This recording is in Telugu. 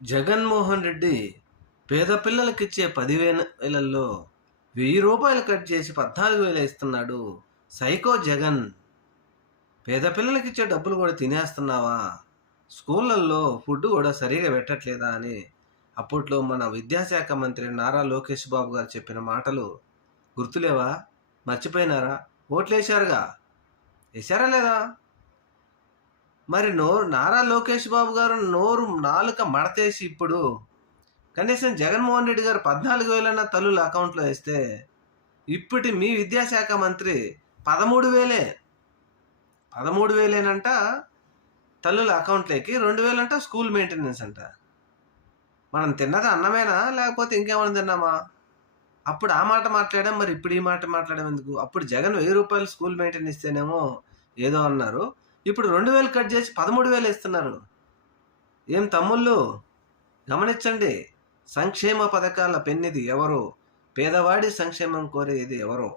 జగన్మోహన్ రెడ్డి పేద పిల్లలకిచ్చే 10,000లో రూ. 1,000 కట్ చేసి 14,000 ఇస్తున్నాడు. సైకో జగన్. పేద పిల్లలకిచ్చే డబ్బులు కూడా తినేస్తున్నావా? స్కూళ్ళల్లో ఫుడ్ కూడా సరిగా పెట్టట్లేదా అని అప్పట్లో మన విద్యాశాఖ మంత్రి నారా లోకేష్ బాబు గారు చెప్పిన మాటలు గుర్తులేవా? మర్చిపోయినారా? ఓట్లేశారుగా, వేశారా లేదా? మరి నారా లోకేష్ బాబు గారు నాలుక మడతేసి ఇప్పుడు కనీసం జగన్మోహన్ రెడ్డి గారు 14,000 తల్లుల అకౌంట్లో వేస్తే ఇప్పటి మీ విద్యాశాఖ మంత్రి 13,000 13,000 తల్లుల అకౌంట్లోకి, 2,000 స్కూల్ మెయింటెనెన్స్ అంట. మనం తిన్నది అన్నమేనా లేకపోతే ఇంకేమైనా తిన్నామా? అప్పుడు ఆ మాట మాట్లాడాం, మరి ఇప్పుడు ఈ మాట మాట్లాడాం ఎందుకు? అప్పుడు జగన్ ₹1,000 స్కూల్ మెయింటెనెన్స్ ఇస్తేనేమో ఏదో అన్నారు, ఇప్పుడు 2,000 కట్ చేసి 13,000 ఇస్తున్నారు. ఏం తమ్ముళ్ళు, గమనించండి. సంక్షేమ పథకాల పెన్నిది ఎవరు? పేదవాడి సంక్షేమం కోరేది ఎవరో?